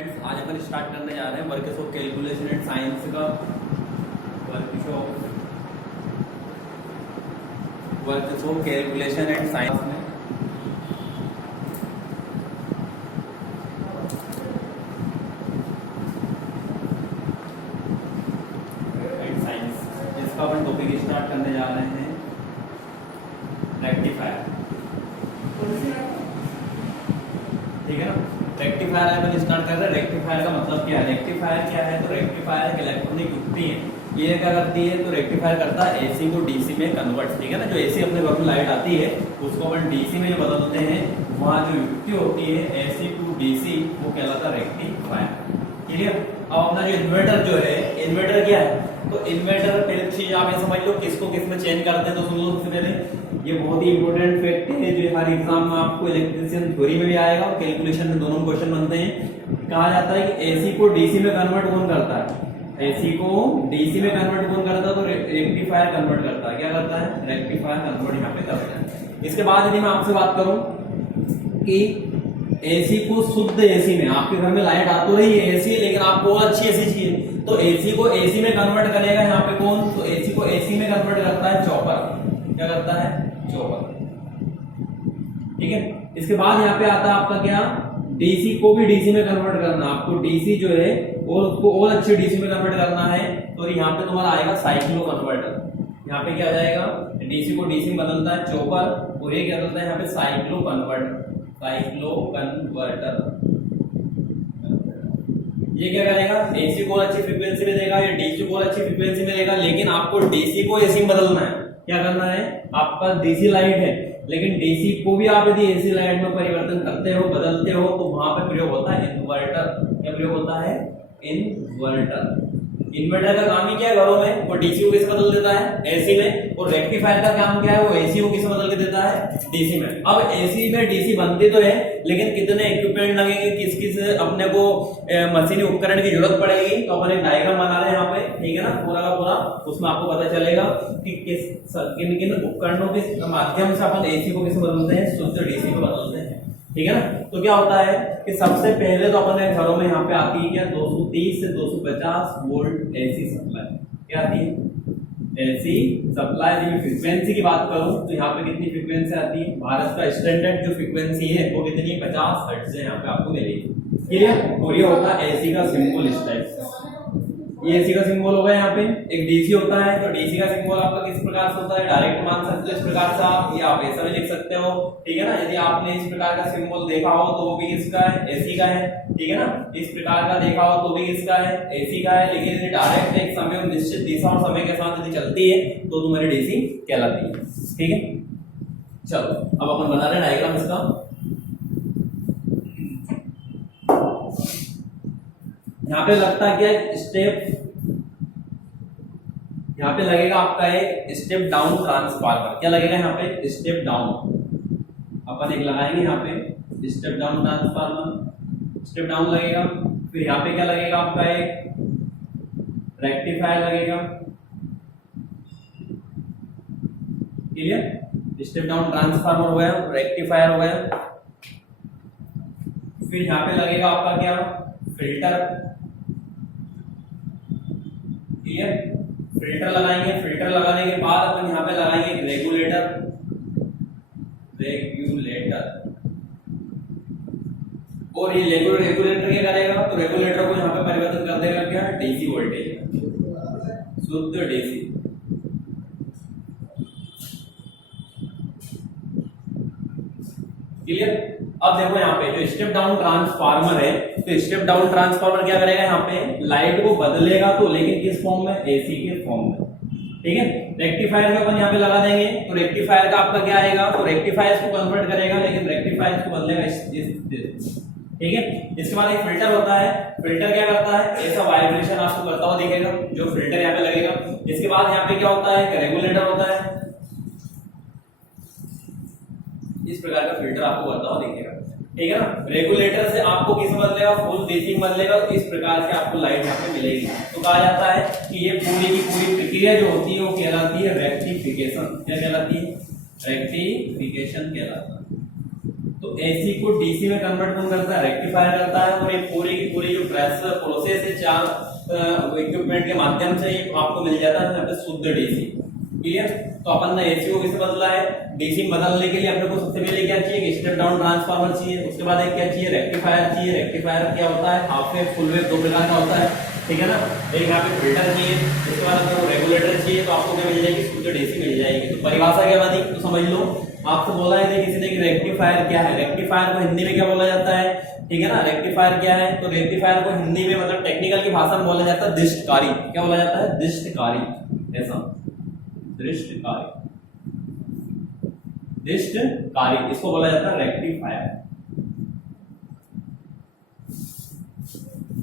Friends, आज अपन start करने जा रहे हैं workshop of calculation and science का वर्कशॉप कैलकुलेशन एंड साइंस में एंड साइंस जिसका अपन टॉपिक स्टार्ट करने जा रहे हैं रेक्टिफायर। ठीक है ना। रेक्टिफायर अपन स्टार्ट कर रहे हैं। रेक्टिफायर का मतलब क्या है? रेक्टिफायर क्या है? तो रेक्टिफायर एक इलेक्ट्रॉनिक युक्ति है। ये क्या करती है? तो रेक्टिफायर करता है एसी को डीसी में कन्वर्ट। ठीक है ना। जो एसी अपने घर में लाइट आती है उसको अपन डीसी में जो बदलते हैं, वहां जो युक्ति होती है एसी टू डीसी, वो कहलाता है रेक्टिफायर। क्लियर। अब अपना जो इन्वर्टर जो है, इन्वर्टर क्या है? तो इन्वर्टर पहले चीज आप ये समझ लो किसको किस में चेंज करते हैं। तो सुन लो सबसे पहले, ये बहुत ही इंपॉर्टेंट फैक्ट है जो हर एग्जाम में आपको इलेक्ट्रिशियन थ्योरी में भी आएगा और कैलकुलेशन में दोनों क्वेश्चन बनते हैं। कहा जाता है कि एसी को डीसी में कन्वर्ट कौन करता है? एसी को डीसी में कन्वर्ट कौन करता है? तो रेक्टिफायर कन्वर्ट करता है। क्या करता है? रेक्टिफायर कन्वर्ट यहाँ पे करता है। इसके बाद यदि मैं आपसे बात करूं कि एसी को शुद्ध एसी में, आपके घर में लाइट आ तो रही है एसी, लेकिन आपको अच्छी एसी चाहिए, तो एसी को एसी में कन्वर्ट करेगा यहाँ पे कौन? तो एसी को एसी में कन्वर्ट करता है चॉपर। क्या करता है? चॉपर। ठीक है। इसके बाद यहाँ पे आता है आपका क्या? डीसी को भी डीसी में कन्वर्ट करना। आपको डीसी जो है और उसको और अच्छे डीसी में कन्वर्ट करना है, तो यहाँ पे तुम्हारा आएगा साइक्लो कन्वर्टर। यहाँ पे क्या आ जाएगा? डीसी को डीसी में बदलता है चॉपर, और ये क्या करता है यहाँ पे? Cyclo converter. साइक्लो कन्वर्टर ये क्या करेगा? एसी को अच्छी फ्रीक्वेंसी में देगा या डीसी को अच्छी फ्रीक्वेंसी में देगा, लेकिन आपको डीसी को एसी में बदलना है। क्या करना है? आपका डीसी लाइट है, लेकिन डीसी को भी आप यदि एसी लाइट में परिवर्तन करते हो, बदलते हो, तो वहां पे प्रयोग होता है इन्वर्टर। क्या प्रयोग होता है? इन्वर्टर। इन्वर्टर का काम ही क्या है घरों में? वो डीसी को किस बदल देता है? एसी में। और रेक्टिफायर का काम क्या है? वो एसी को किस बदल के देता है? डीसी में। अब एसी में डीसी बनती तो है, लेकिन कितने इक्विपमेंट लगेंगे, किस किस अपने को मशीनी उपकरण की जरूरत पड़ेगी, तो अपन एक डायग्राम बना रहे हैं यहाँ पे। ठीक है ना। पूरा का पूरा उसमें आपको पता चलेगा कि किन किन उपकरणों के माध्यम से अपन एसी को किस बदलते हैं? शुद्ध डीसी को बदलते हैं। ठीक है ना। तो क्या होता है कि सबसे पहले तो अपने घरों में यहाँ पे आती है क्या? 230 से 250 वोल्ट एसी सप्लाई। क्या आती है? AC supply. यदि मैं फ्रीक्वेंसी की बात करूं तो यहाँ पे कितनी फ्रीक्वेंसी आती है? भारत का स्टैंडर्ड जो फ्रीक्वेंसी है वो कितनी? 50 हर्ट्ज से यहाँ पे आपको मिलेगी। क्लियर। और ये होता है एसी का सिंबल इस टाइप से। ये एसी का सिंबल होगा यहाँ पे। एक डीसी होता है, तो डीसी का सिंबल आपका किस प्रकार से होता है? डायरेक्ट मान सकते हो इस प्रकार से आप, या आप ऐसा भी लिख सकते हो। ठीक है ना। यदि आपने इस प्रकार का सिंबल देखा हो तो वो भी किसका है? एसी का है। ठीक है ना। इस प्रकार का देखा हो तो भी किसका है? एसी का है। लेकिन यदि डायरेक्ट एक समय निश्चित दिशा और समय के साथ यदि चलती है तो तुम्हारी डीसी कहलाती है। ठीक है। चलो अब अपन बना रहे हैं डायग्राम इसका। यहाँ पे लगता है क्या? स्टेप, यहाँ पे लगेगा आपका एक स्टेप डाउन ट्रांसफार्मर। क्या लगेगा यहाँ पे? Step down. अपन एक लगाएंगे यहाँ पे step down transformer. Step down लगेगा। फिर यहाँ पे क्या लगेगा? आपका एक रेक्टिफायर लगेगा। क्लियर। स्टेप डाउन ट्रांसफार्मर हो गया, रेक्टिफायर हो गया। फिर यहाँ पे लगेगा आपका क्या? फिल्टर। क्लियर। फिल्टर लगाएंगे। फिल्टर लगाने के बाद अपन यहाँ पे लगाएंगे रेगुलेटर। रेगुलेटर। और ये रेगुलेटर क्या करेगा? तो रेगुलेटर को यहाँ पे परिवर्तन कर देगा क्या? डीसी वोल्टेज, शुद्ध डीसी। क्लियर। अब देखो यहाँ पे जो स्टेप डाउन ट्रांसफार्मर है, तो स्टेप डाउन ट्रांसफार्मर क्या करेगा? यहाँ पे लाइट को बदलेगा, तो लेकिन किस फॉर्म में? एसी के फॉर्म में। ठीक है। रेक्टिफायर को अपन यहाँ पे लगा देंगे, तो रेक्टिफायर का आपका क्या आएगा? तो रेक्टिफायर को कन्वर्ट करेगा, लेकिन रेक्टिफायर को बदलेगा इस। ठीक है। इसके बाद एक फिल्टर होता है। फिल्टर क्या करता है? ऐसा वाइब्रेशन आपको करता हुआ दिखेगा जो फिल्टर यहाँ पे लगेगा। इसके बाद यहाँ पे क्या होता है? रेगुलेटर होता है। इस प्रकार का फिल्टर आपको बनता हुआ दिखेगा। ठीक है ना। रेगुलेटर से आपको किस बदलेगा? फुल डीसी बदलेगा। इस प्रकार से आपको लाइट यहाँ पे मिलेगी। तो कहा जाता है कि ये पूरी की पूरी प्रक्रिया जो होती है वो कहलाती है रेक्टिफिकेशन। क्या कहलाती है? रेक्टिफिकेशन कहलाता है। तो एसी को डीसी में कन्वर्ट कौन करता है? रेक्टिफायर करता है। और ये पूरी की पूरी प्रोसेस है 4 इक्विपमेंट के माध्यम से आपको मिल जाता है यहाँ पे शुद्ध डीसी। क्लियर? तो अपन ने एसी को किसे बदला है, डीसी बदलने के लिए अपने को सबसे पहले क्या चाहिए, स्टेप डाउन ट्रांसफार्मर चाहिए, उसके बाद एक क्या चाहिए, रेक्टिफायर चाहिए। रेक्टिफायर क्या होता है, हाफ वेव फुल वेव 2 प्रकार का होता है, ठीक है ना। एक यहाँ पे फिल्टर चाहिए, उसके बाद आपको रेगुलेटर चाहिए, तो आपको क्या मिल जाएगी, शुद्ध डीसी मिल जाएगी। तो परिभाषा क्या बनी तो समझ लो। आपसे बोला है किसी ने कि रेक्टिफायर क्या है, रेक्टिफायर को हिंदी में क्या बोला जाता है, ठीक है ना। रेक्टिफायर क्या है, तो रेक्टिफायर को हिंदी में मतलब टेक्निकल की भाषा में बोला जाता है दृष्टकारी। क्या बोला जाता है, दृष्टकारी। ऐसा दृष्टकारी, दृष्टकारी इसको बोला जाता है रेक्टिफायर।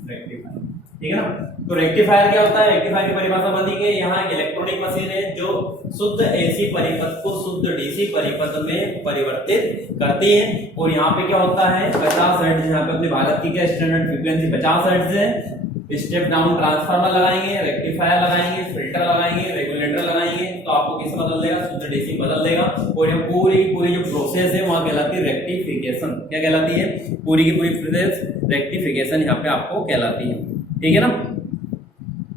रेक्टिफायर, ठीक है ना। तो रेक्टिफायर क्या होता है, रेक्टिफायर की परिभाषा बनी कि यहाँ एक इलेक्ट्रॉनिक मशीन है जो शुद्ध एसी परिपथ को शुद्ध डीसी परिपथ में परिवर्तित करती है। और यहाँ पे क्या होता है, 50 हर्ट्ज, यहाँ पे अपने भारत की क्या स्टैंडर्ड फ्रीक्वेंसी 50 हर्ट्ज है। स्टेप डाउन ट्रांसफार्मर लगाएंगे, रेक्टिफायर लगाएंगे, फिल्टर लगाएंगे, रेगुलेटर लगाएंगे, तो आपको किस बदल देगा, शुद्ध डीसी बदल देगा। और ये पूरी पूरी जो प्रोसेस है वहां कहलाती है रेक्टिफिकेशन। क्या कहलाती है, पूरी की पूरी प्रोसेस रेक्टिफिकेशन यहाँ पे आपको कहलाती है, ठीक है ना।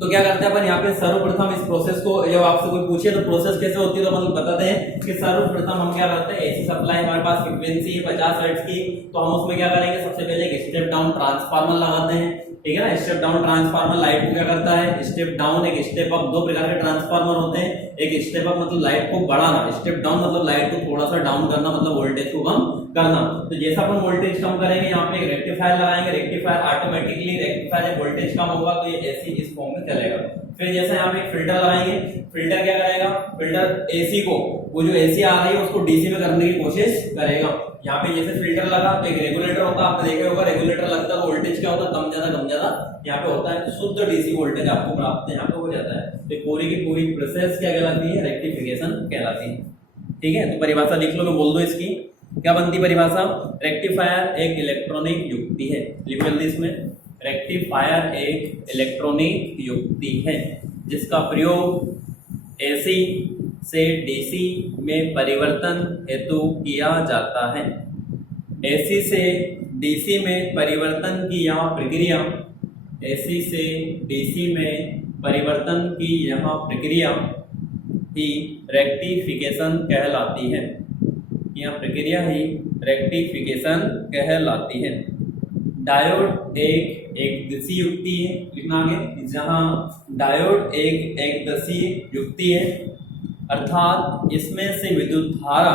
तो क्या करते हैं अपन यहाँ पे सर्वप्रथम इस प्रोसेस को, जब आपसे कोई पूछे तो प्रोसेस कैसे होती है तो अपन बताते हैं कि सर्वप्रथम हम क्या करते हैं, एसी सप्लाई हमारे पास फ्रीक्वेंसी है 50 हर्ट्ज की, तो हम उसमें क्या करेंगे, सबसे पहले एक स्टेप डाउन ट्रांसफार्मर लगाते हैं, ठीक है ना। स्टेप डाउन ट्रांसफार्मर लाइट को क्या करता है, स्टेप डाउन एक स्टेप अप, 2 प्रकार के ट्रांसफार्मर होते हैं। एक स्टेप अप मतलब लाइट को बढ़ाना, स्टेप डाउन मतलब लाइट को थोड़ा सा डाउन करना, मतलब वोल्टेज को कम करना। तो जैसा अपन वोल्टेज कम करेंगे, यहाँ पे एक रेक्टिफायर लगाएंगे, रेक्टिफायर ऑटोमेटिकली रेक्टिफायर वोल्टेज कम होगा तो ये एसी इस फॉर्म में चलेगा। फिर जैसे यहाँ पे एक फिल्टर लगाएंगे, फिल्टर क्या करेगा, फिल्टर एसी को, वो जो एसी आ रही है उसको डीसी में करने की कोशिश करेगा। यहाँ पे जैसे फिल्टर लगा तो एक रेगुलेटर होता है, आपने देखा होगा रेगुलेटर लगता है तो वोल्टेज क्या होता है, कम ज्यादा यहाँ पे होता है, शुद्ध डीसी वोल्टेज आपको प्राप्त यहाँ पे हो जाता है। तो पूरी की पूरी प्रोसेस क्या कहलाती है, रेक्टिफिकेशन कहलाती है, ठीक है। तो परिभाषा लिख लो, मैं बोल दो इसकी क्या बनती परिभाषा। रेक्टिफायर एक इलेक्ट्रॉनिक युक्ति है, लिख जल्दी इसमें, रेक्टिफायर एक इलेक्ट्रॉनिक युक्ति है जिसका प्रयोग एसी से डीसी में परिवर्तन हेतु किया जाता है। एसी से डीसी में परिवर्तन की यह प्रक्रिया, एसी से डीसी में परिवर्तन की यह प्रक्रिया ही रेक्टिफिकेशन कहलाती है। यह प्रक्रिया ही रेक्टिफिकेशन कहलाती है। डायोड एक एकदिशीय युक्ति है, लिखना आगे, जहां डायोड एक एकदिशीय युक्ति है, अर्थात इसमें से विद्युत धारा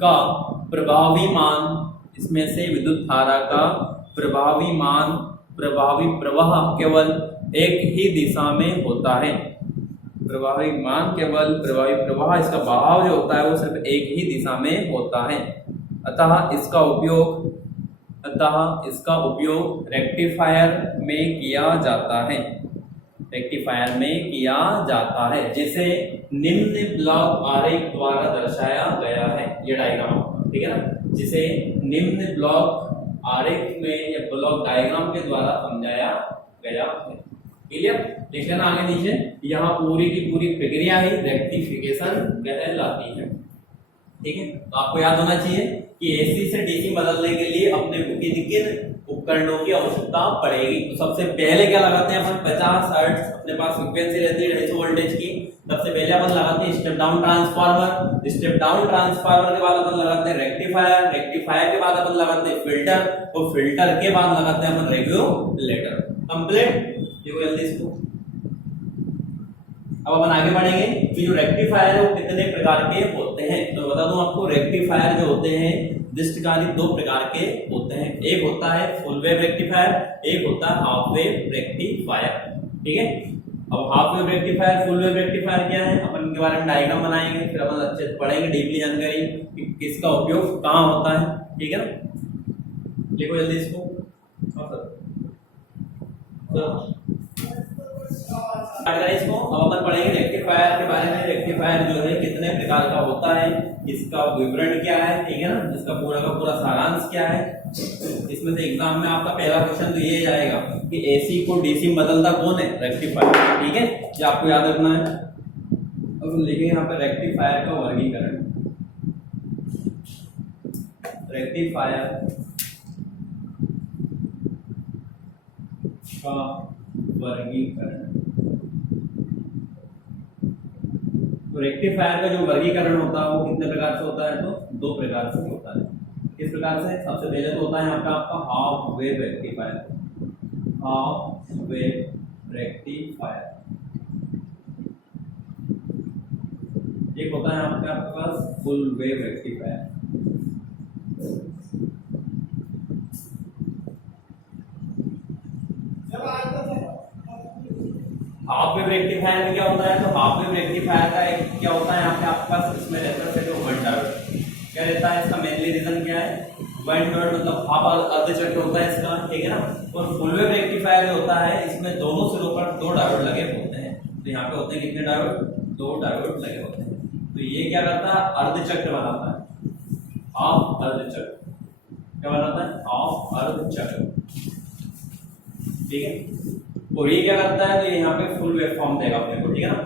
का प्रभावी मान, इसमें से विद्युत धारा का प्रभावी प्रवाह केवल एक ही दिशा में होता है। प्रभावी मान केवल प्रभावी प्रवाह, इसका बहाव जो होता है वो सिर्फ एक ही दिशा में होता है। अतः इसका उपयोग रेक्टिफायर में किया जाता है, जिसे निम्न ब्लॉक आरेख द्वारा दर्शाया गया है। ये डायग्राम, ठीक है ना, जिसे निम्न ब्लॉक आरेख में या ब्लॉक डायग्राम के द्वारा समझाया गया है। क्लियर? लिख लेना आगे नीचे, यहाँ पूरी की पूरी प्रक्रिया ही रेक्टिफिकेशन कहलाती है, ठीक है। तो आपको याद होना चाहिए कि एसी से डीसी बदलने के लिए अपने को किन उपकरणों की आवश्यकता पड़ेगी। तो सबसे पहले क्या लगाते हैं अपन, 50 हर्ट्ज अपने पास फ्रीक्वेंसी रहती है 250 वोल्टेज की। सबसे पहले अपन लगाते हैं step down transformer, step down transformer के बाद अपन लगाते हैं रेक्टिफायर, रेक्टिफायर के बाद अपन लगाते हैं फिल्टर, और फिल्टर के बाद लगाते हैं अपन रेगुलेटर। कंप्लीट, देखो जल्दी इसको। अब अपन आगे बढ़ेंगे कि जो रेक्टिफायर है वो कितने प्रकार के होते हैं। तो बता दूं आपको, रेक्टिफायर जो होते हैं दृष्टिकारी 2 प्रकार के होते हैं। एक होता है फुल वेव रेक्टिफायर, एक होता है हाफ वेव रेक्टिफायर, ठीक है। अब half wave rectifier, full wave rectifier क्या है, अपन इनके बारे में डायग्राम बनाएंगे, फिर अपन अच्छे से पढ़ेंगे डीपली जानकारी कि किसका उपयोग कहाँ होता है, ठीक है ना। लिखो जल्दी इसको। इसको अब अपन पढ़ेंगे रेक्टिफायर के बारे में। रेक्टिफायर जो है कितने प्रकार का होता है, इसका विवरण क्या है, ठीक है ना, इसका पूरा का पूरा सारांश क्या है। इसमें से एग्जाम में आपका पहला क्वेश्चन तो ये जाएगा कि एसी को डीसी में बदलता कौन है, रेक्टिफायर, ठीक है, ये आपको याद रखना है। अब लिखेंगे यहाँ पे रेक्टिफायर का वर्गीकरण। रेक्टिफायर का वर्गीकरण। तो रेक्टिफायर का जो वर्गीकरण होता है वो कितने प्रकार से होता है? तो दो प्रकार से होता है। किस प्रकार से? सबसे पहले तो होता है यहाँ पे आपका half wave rectifier. Half wave rectifier एक होता है आपके पास full wave rectifier. Half wave rectifier में क्या होता है? तो हाफ वेव रेक्टिफायर का एक क्या होता है यहाँ पे आपके पास, इसमें रहता है सिर्फ वन डायोड। क्या रहता है इसका मेनली रीजन क्या है? वन डायोड मतलब हाफ अर्धचक्र होता है इसका, ठीक है ना। और फुल वेव रेक्टिफायर जो होता है इसमें दोनों सिरों पर दो डायोड लगे होते हैं। तो यहाँ पे होते हैं कितने डायोड? दो डायोड लगे होते हैं। तो ये क्या करता है? अर्धचक्र बनाता है, हाफ अर्धचक्र। क्या बनाता है? हाफ अर्धचक्र, ठीक है। और ये क्या करता है? तो यहाँ पे फुल वेव फॉर्म देगा अपने को, ठीक है ना।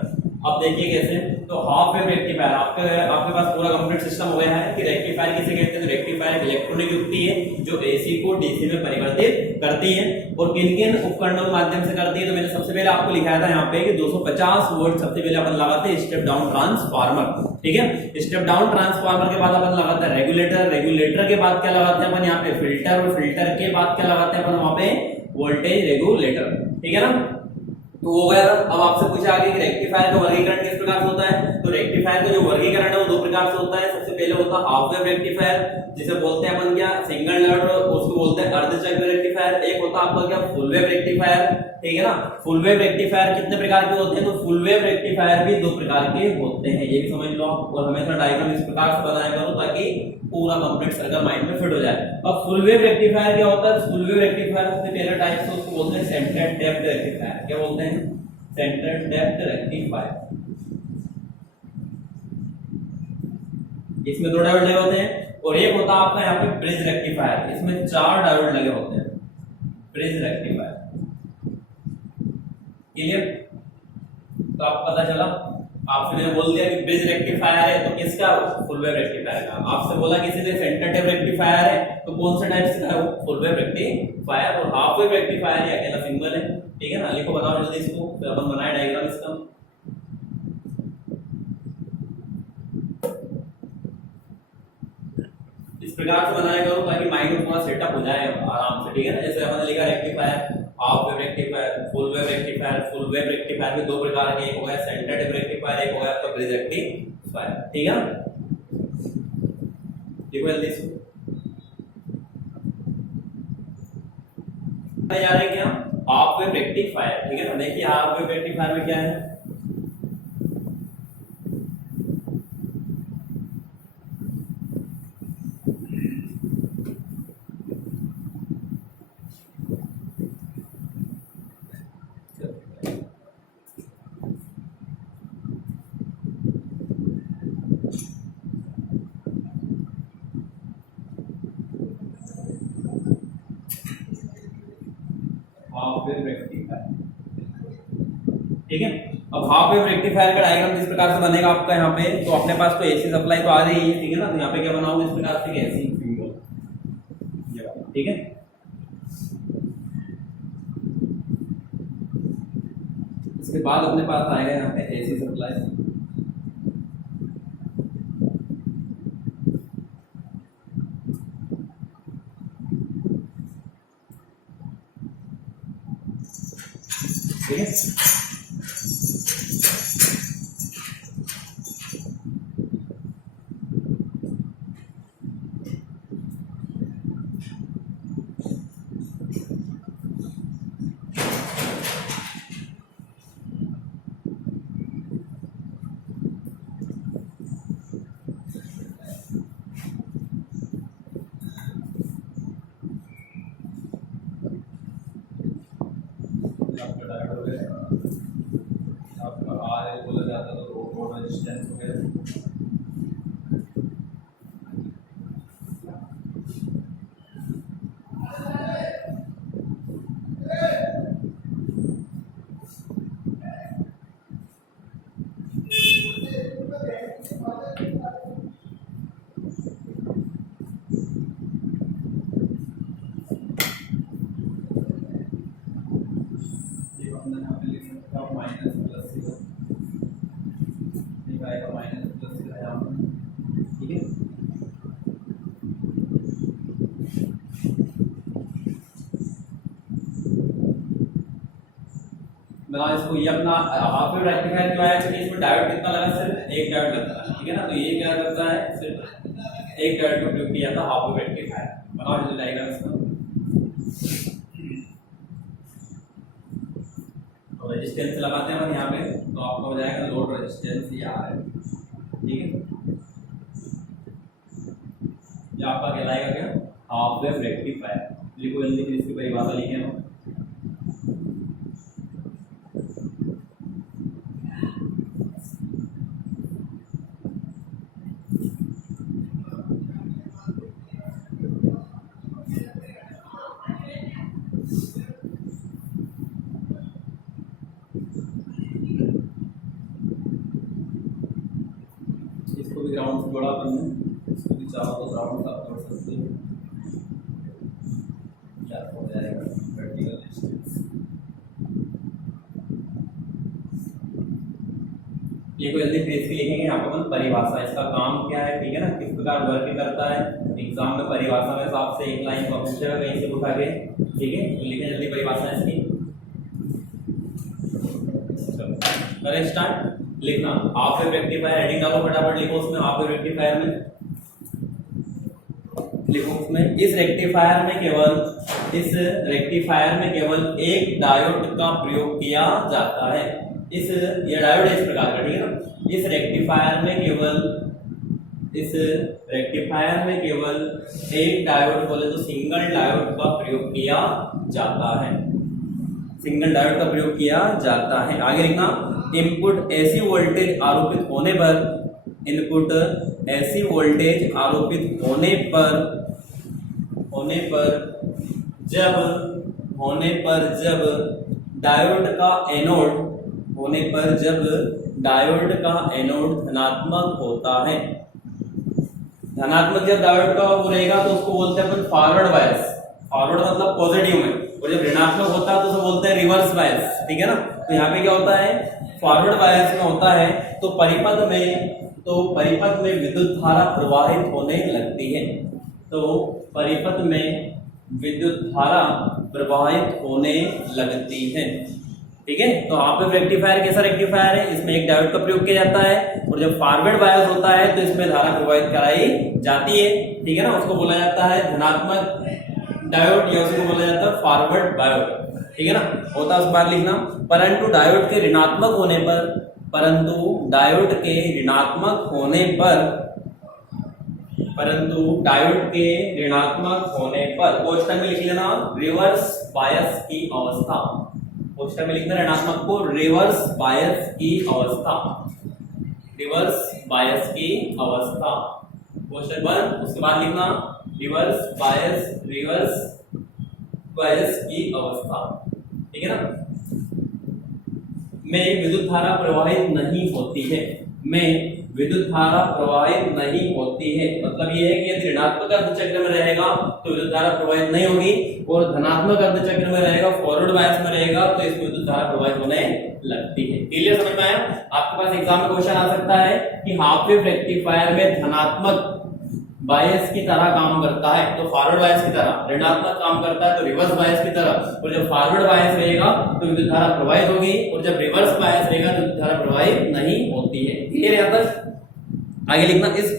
अब देखिए कैसे। तो हाफ वेव रेक्टिफायर आपके पास पूरा कंप्लीट सिस्टम हो गया है कि रेक्टिफायर किसे कहते हैं? तो रेक्टिफायर एक इलेक्ट्रॉनिक युक्ति है जो एसी को डीसी में परिवर्तित करती है। और किन किन उपकरणों के माध्यम से करती है? तो मैंने सबसे पहले आपको लिखाया था यहाँ पे कि 250 वोल्ट सबसे पहले अपन लगाते हैं स्टेप डाउन ट्रांसफार्मर, ठीक है। स्टेप डाउन ट्रांसफार्मर के बाद अपन लगाते हैं रेगुलेटर। रेगुलेटर के बाद क्या लगाते हैं अपन यहाँ पे? फिल्टर। और फिल्टर के बाद क्या लगाते हैं अपन वहां पे? वोल्टेज रेगुलेटर, ठीक है ना। तो हो गया था। अब आपसे पूछा आगे कि रेक्टिफायर का वर्गीकरण किस प्रकार से होता है? तो रेक्टिफायर का जो वर्गीकरण है वो दो प्रकार से होता है। सबसे पहले होता है हाफ वेव रेक्टिफायर, जिसे बोलते हैं अपन क्या? सिंगल डायोड, उसको बोलते हैं अर्धचक्र रेक्टिफायर। एक होता है आपका क्या? फुल वेव रेक्टिफायर, ठीक है ना। फुल वेव रेक्टिफायर कितने प्रकार के होते हैं? तो फुल वेव रेक्टिफायर भी दो प्रकार के होते हैं, ये भी समझ लो। और हमेशा डायग्राम इस प्रकार से बनाया करो ताकि पूरा कंप्लीट सर्कल माइंड में फिट हो जाए। अब फुल वेव रेक्टिफायर क्या होता है? फुल वेव रेक्टिफायर सबसे पहला टाइप से उसको बोलते हैं सेंटर डेप्थ रेक्टिफायर। क्या बोलते हैं? Centre depth rectifier. इसमें दो डायोड लगे होते हैं। और एक होता है आपका यहाँ पे ब्रिज रेक्टिफायर, इसमें चार डायोड लगे होते हैं। Bridge rectifier, clear? तो आपको पता चला। आपसे मैंने बोल दिया कि ब्रिज रेक्टिफायर है तो किसका? फुल वेव रेक्टिफायर का। आपसे बोला किसी ने सेंटर डेप्थ रेक्टिफायर है तो कौन सा टाइप से का है? Full wave rectifier. और हाफ वेव रेक्टिफायर है अकेला सिंगल है, ठीक है ना। लिखो, बनाओ जल्दी इसको, फिर अपन बनाए डायग्राम इसका। इस प्रकार से बनाया करो ताकि माइंड में पूरा सेटअप हो जाए आराम से, ठीक है ना। जैसे हमने लिखा rectifier, half wave rectifier, full wave rectifier. Full wave rectifier में दो प्रकार के, एक हो गया सेंटर डेप्थ रेक्टिफायर, एक हो गया आपका ब्रिज रेक्टिफायर, ठीक है ना। देखो जल्दी इसको जा रहे हैं क्या? हाफ वेव रेक्टिफायर, ठीक है ना। देखिए हाफ वेव रेक्टिफायर में क्या है? हाफ वेव रेक्टिफायर, ठीक है। अब हाफ वेव रेक्टिफायर का डायग्राम जिस प्रकार से बनेगा आपका यहाँ पे, तो अपने पास तो एसी सप्लाई तो आ रही है, ठीक है ना। तो यहाँ पे क्या बनाओगे इस प्रकार से एसी सिंबल, ठीक है। इसके बाद अपने पास आएगा यहाँ पे एसी सप्लाई, ठीक है। आपका आर बोला जाता तो रेजिस्टेंस वगैरह। मतलब इसको ये अपना हाफ वेव रेक्टिफायर क्यों आया, क्योंकि इसमें डायोड कितना लगा, सिर्फ एक डायोड लगता है, ठीक है ना। तो ये क्या करता है, सिर्फ एक डायोड का प्रयोग किया था हाफ वेव रेक्टिफायर। बनाओ जल्दी डायग्राम इसका। तो रेजिस्टेंस लगाते हैं हम यहाँ पे, तो आपको हो जाएगा लोड रेजिस्टेंस ये आ रहा है, ठीक है। ये आपका कहलाएगा क्या, हाफ वेव रेक्टिफायर। लिखो जल्दी फिर इसकी परिभाषा लिखे हम। इसको भी ग्राउंड से जोड़ा अपन ने, इसको भी चाहो तो ग्राउंड का जोड़ सकते हो, क्या हो जाएगा वर्टिकल डिस्टेंस। ये को जल्दी फिर इसकी लिखेंगे यहाँ पर अपन परिभाषा, इसका काम क्या है, ठीक है ना, किस प्रकार वर्क करता है। एग्जाम में परिभाषा में आपसे एक लाइन को पूछेगा कहीं से उठा के, ठीक है। तो लिखें जल्दी परिभाषा इसकी, करें स्टार्ट लिखना। हाफ वेव रेक्टिफायर हेडिंग डालो फटाफट, लिखो उसमें हाफ वेव रेक्टिफायर में लिखो उसमें इस रेक्टिफायर में केवल एक डायोड का प्रयोग किया जाता है। ये डायोड इस प्रकार का, ठीक है ना। इस रेक्टिफायर में केवल एक डायोड, बोले तो सिंगल डायोड का प्रयोग किया जाता है, सिंगल डायोड का प्रयोग किया जाता है। आगे लिखना, इनपुट ऐसी वोल्टेज आरोपित होने पर जब डायोड का एनोड धनात्मक होता है, धनात्मक जब डायोड का वो रहेगा तो उसको बोलते हैं अपन फॉरवर्ड बायस। फॉरवर्ड मतलब पॉजिटिव में, और जब ऋणात्मक होता है तो उसको बोलते हैं रिवर्स बायस, ठीक है ना। तो यहाँ पे क्या होता है, फॉरवर्ड बायस में होता है तो परिपथ में विद्युत धारा प्रवाहित होने लगती है, तो परिपथ में विद्युत धारा प्रवाहित होने लगती है, ठीक है। तो यहाँ पे रेक्टिफायर कैसा रेक्टिफायर है, इसमें एक डायोड का प्रयोग किया जाता है, और जब फॉरवर्ड बायस होता है तो इसमें धारा प्रवाहित कराई जाती है, ठीक है ना। उसको बोला जाता है धनात्मक डायोड या उसको बोला जाता है फॉरवर्ड डायोड, ठीक है ना। होता है उस बार लिखना, परंतु डायोड के ऋणात्मक होने पर क्वेश्चन में लिख लेना रिवर्स बायस की अवस्था, क्वेश्चन में लिखना ऋणात्मक को रिवर्स बायस की अवस्था, क्वेश्चन 1। उसके बाद लिखना रिवर्स बायस की अवस्था, ठीक है ना, में विद्युत धारा प्रवाहित नहीं होती है, मतलब ये है कि यदि ऋणात्मक अर्धचक्र में रहेगा तो विद्युत धारा प्रवाहित नहीं होगी, और धनात्मक अर्धचक्र में रहेगा, फॉरवर्ड बायस में रहेगा तो इसमें विद्युत धारा प्रवाहित होने लगती है। क्लियर समझ में आया। आपके पास एग्जाम में क्वेश्चन आ सकता है कि हाफ वेव रेक्टिफायर में धनात्मक बायस की तरह काम करता है तो फॉरवर्ड बायस की तरह, ऋणात्मक काम करता है तो रिवर्स बायस की तरह, और जब फॉरवर्ड बायस रहेगा तो विद्युत धारा प्रवाहित होगी, और जब रिवर्स बायस रहेगा तो विद्युत धारा प्रवाहित नहीं होती है। क्लियर है। तक आगे लिखना, इस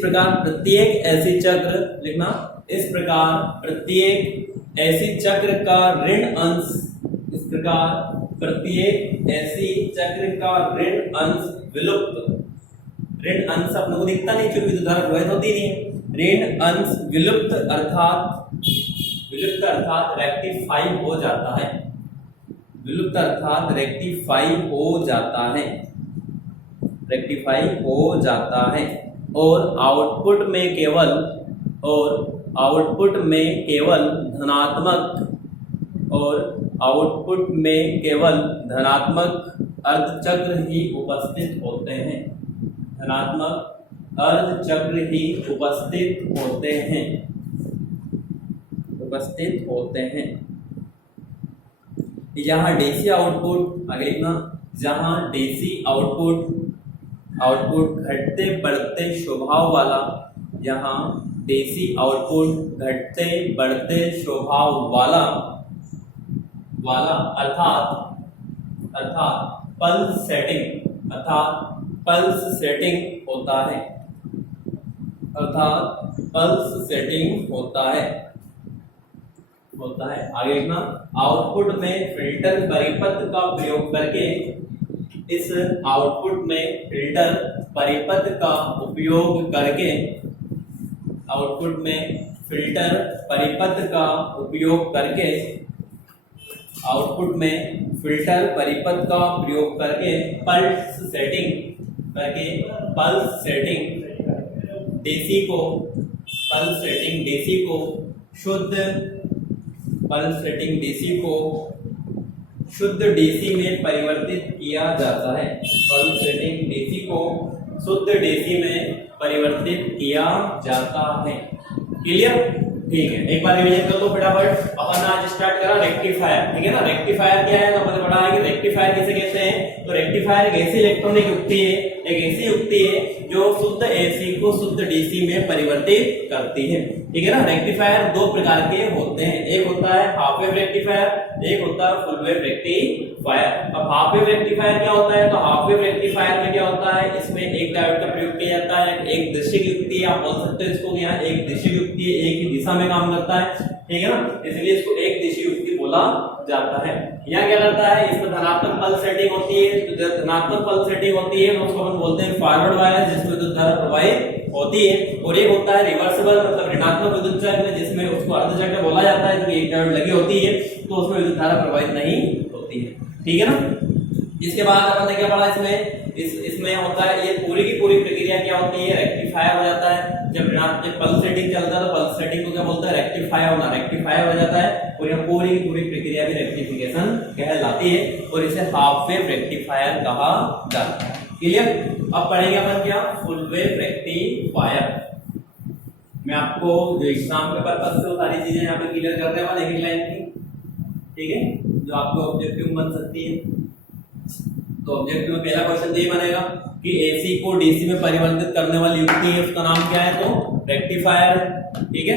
प्रकार प्रत्येक ऐसी चक्र लिखना, इस प्रकार प्रत्येक ऐसी चक्र का ऋण अंश, इस प्रकार प्रत्येक ऐसी चक्र का ऋण अंश विलुप्त, ऋण अंश अपने को दिखता नहीं क्योंकि विद्युत धारा प्रवाहित होती नहीं है, ऋण अंश विलुप्त अर्थात रेक्टिफाई हो जाता है, विलुप्त अर्थात रेक्टिफाई हो जाता है, और आउटपुट में केवल धनात्मक अर्धचक्र ही उपस्थित होते हैं, यहाँ डीसी आउटपुट, आगे लिखना, जहाँ डीसी आउटपुट घटते बढ़ते स्वभाव वाला, यहाँ डीसी आउटपुट घटते बढ़ते स्वभाव वाला वाला अर्थात पल्स सेटिंग होता है, आगे देखना। आउटपुट में फिल्टर परिपथ का प्रयोग करके, इस आउटपुट में फिल्टर परिपथ का उपयोग करके, आउटपुट में फिल्टर परिपथ का उपयोग करके, आउटपुट में फिल्टर परिपथ का प्रयोग करके पल्स सेटिंग डीसी को शुद्ध डीसी में परिवर्तित किया जाता है। पल्स सेटिंग डीसी को शुद्ध डीसी में परिवर्तित किया जाता है। क्लियर? ठीक है, एक बार रिवीजन कर लो फटाफट। अपन आज स्टार्ट करा रेक्टिफायर, ठीक है ना। रेक्टिफायर क्या है तो अपन ने पढ़ा है कि रेक्टिफायर किसे कहते हैं। तो रेक्टिफायर एक ऐसी इलेक्ट्रॉनिक युक्ति है, एक ऐसी युक्ति है जो शुद्ध एसी को शुद्ध डीसी में परिवर्तित करती है, ठीक है ना। रेक्टिफायर दो प्रकार के होते हैं, एक होता है हाफ वेव रेक्टिफायर, एक होता है फुल वेव रेक्टिफायर। अब हाफ वेव रेक्टिफायर क्या होता है, तो हाफ वेव रेक्टिफायर में क्या होता है, इसमें एक डायोड का प्रयोग किया जाता है, एक दिशिक युक्ति है, आप बोल सकते हैं इसको यहाँ एक दिशिक युक्ति है, एक ही दिशा में काम करता है, ठीक है ना, इसलिए इसको एक दिशिक युक्ति बोला जाता है। यहाँ क्या करता है, इसमें धनात्मक पल्स सेटिंग होती है, तो जब धनात्मक पल्स सेटिंग होती है तो उसको हम बोलते हैं फॉरवर्ड वायर, जिसमें विद्युत धारा प्रवाहित होती है, और एक होता है रिवर्सिबल मतलब ऋणात्मक विद्युत चक्र, जिसमें उसको अर्धचक्र बोला जाता है, जो एक डायोड लगी होती है तो उसमें विद्युत धारा प्रवाहित नहीं होती है, ठीक है ना। इसके बाद अपन ने क्या पढ़ा, इसमें होता है ये पूरी की पूरी प्रक्रिया क्या होती है, रेक्टिफायर हो जाता है। जब ऋणात्मक पल्स सेटिंग चलता है तो पल्स सेटिंग को क्या बोलता है, रेक्टिफायर हो जाता है, और यह पूरी की पूरी प्रक्रिया भी रेक्टिफिकेशन कहलाती है, और इसे हाफ वेव रेक्टिफायर कहा जाता है। क्लियर? अब पढ़ेंगे अपन क्या, फुल वेव रेक्टिफायर। मैं आपको जो एग्जाम के पर्पस से वो सारी चीजें यहाँ पे क्लियर करते हैं एक लाइन की, ठीक है, जो आपको ऑब्जेक्टिव बन सकती है। तो ऑब्जेक्टिव में पहला क्वेश्चन ये बनेगा कि एसी को डीसी में परिवर्तित करने वाली युक्ति है, उसका नाम क्या है, तो रेक्टिफायर, ठीक है।